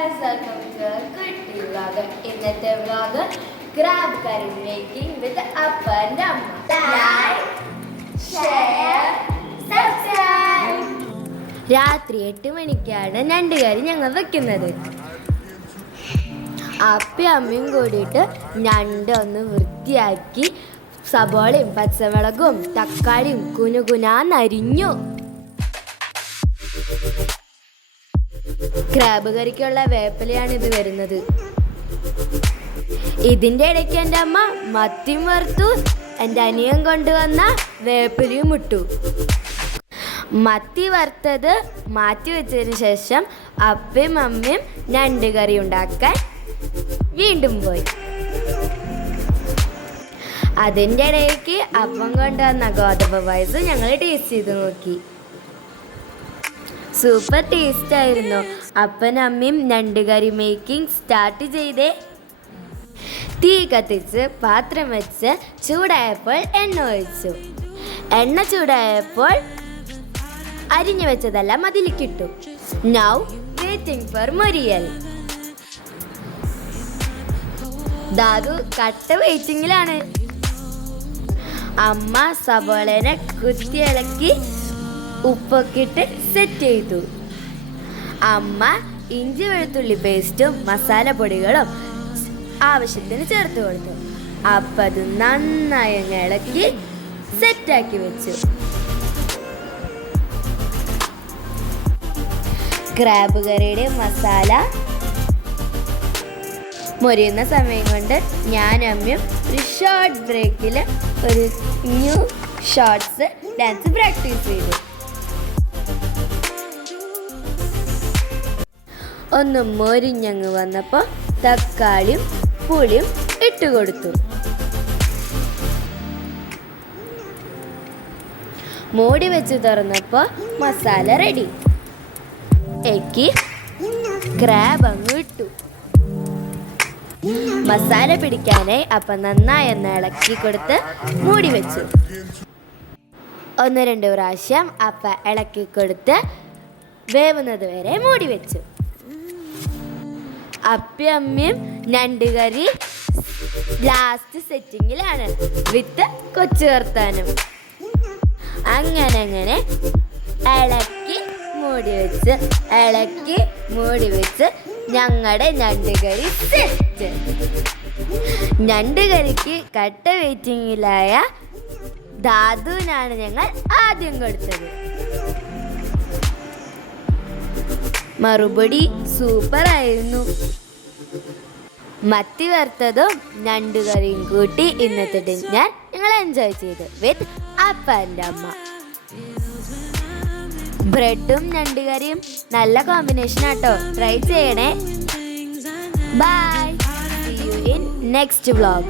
guys, welcome to a good vlog. ഇന്നത്തെ vlog crab കറി making വിത്ത് അപ്പ and അമ്മ. Like, share, subscribe. രാത്രി 8 മണിക്കാണ് ഞണ്ട് കറി ഞങ്ങൾ വെക്കുന്നത്. അപ്പയും അമ്മയും കൂടിയിട്ട് ഞണ്ട് ഒന്ന് വൃത്തിയാക്കി സബോളയും പച്ചമുളകും തക്കാളിയും കുനുകുനാന്നരിഞ്ഞു. ക്രാബ് കറിക്കുള്ള വേപ്പിലയാണ് ഇത് വരുന്നത്. ഇതിൻ്റെ ഇടയ്ക്ക് എൻ്റെ അമ്മ മത്തിയും വറുത്തു, എൻ്റെ അനിയൻ കൊണ്ടുവന്ന വേപ്പിലയും ഇട്ടു. മത്തി വറുത്തത് മാറ്റി വെച്ചതിന് ശേഷം അപ്പയും അമ്മയും ഞണ്ട് കറി ഉണ്ടാക്കാൻ വീണ്ടും പോയി. അതിൻ്റെ ഇടയ്ക്ക് അപ്പം കൊണ്ടുവന്ന ഗോതമ്പ് പായസം ഞങ്ങൾ ടേസ്റ്റ് ചെയ്ത് നോക്കി. സൂപ്പർ ടേസ്റ്റ് ആയിരുന്നു. അപ്പനും അമ്മയും ഞണ്ട് കറി മേക്കിംഗ് സ്റ്റാർട്ട് ചെയ്തേ. തീ കത്തിച്ച് പാത്രം വെച്ച് ചൂടായപ്പോൾ എണ്ണ ഒഴിച്ചു. എണ്ണ ചൂടായപ്പോൾ അരിഞ്ഞു വെച്ചതെല്ലാം അതിലേക്കിട്ടു. നൗ വെയിറ്റിംഗ് ഫോർ മൊരിയൽ. ദാദു കട്ട വെയിറ്റിംഗിലാണ്. അമ്മ സബോളനെ കുത്തിയിളക്കി ഉപ്പൊക്കെ ഇട്ട് സെറ്റ് ചെയ്തു. അമ്മ ഇഞ്ചി വെളുത്തുള്ളി പേസ്റ്റും മസാലപ്പൊടികളും ആവശ്യത്തിന് ചേർത്ത് കൊടുത്തു. അപ്പം അത് നന്നായി ഇളക്കി സെറ്റാക്കി വെച്ചു. ക്രാബ് കറിയുടെ മസാല മൊരിയുന്ന സമയം കൊണ്ട് ഞാൻ അമ്മയും ഒരു ഷോർട്ട് ബ്രേക്കിൽ ഒരു ന്യൂ ഷോർട്സ് ഡാൻസ് പ്രാക്ടീസ് ചെയ്തു. ഒന്ന് മൊരിഞ്ഞങ്ങ് വന്നപ്പോൾ തക്കാളിയും പുളിയും ഇട്ടുകൊടുത്തു. മൂടി വെച്ച് തുറന്നപ്പോൾ മസാല റെഡി. എക്കി ക്രാബ് അങ്ങ് ഇട്ടു. മസാല പിടിക്കാനായി അപ്പം നന്നായി ഒന്ന് ഇളക്കി കൊടുത്ത് മൂടി വെച്ചു. 1-2 പ്രാവശ്യം അപ്പ ഇളക്കി കൊടുത്ത് വേവുന്നത് വരെ മൂടി വെച്ചു. അപ്പയും അമ്മയും ഞണ്ട് കറി ലാസ്റ്റ് സെറ്റിങ്ങിലാണ് വിത്ത് കൊച്ചു വർത്താനം. അങ്ങനെ ഇളക്കി മൂടി വെച്ച് ഞങ്ങളുടെ ഞണ്ട് കറി സെറ്റ്. ഞണ്ട് കറിക്ക് കട്ട വെയിറ്റിങ്ങിലായ ദാദുവിനാണ് ഞങ്ങൾ ആദ്യം കൊടുത്തത്. മറുപടി സൂപ്പർ ആയിരുന്നു. മത്തി വറുത്തതും ഞണ്ട് കറിയും കൂട്ടി ഇന്നത്തെ ഡിന്നർ ഞങ്ങൾ എൻജോയ് ചെയ്തു വിത്ത് അപ്പ ആൻഡ് അമ്മ. ബ്രെഡും ഞണ്ട് കറിയും നല്ല കോമ്പിനേഷൻ ആട്ടോ. ട്രൈ ചെയ്യണേ. By. See you in next vlog.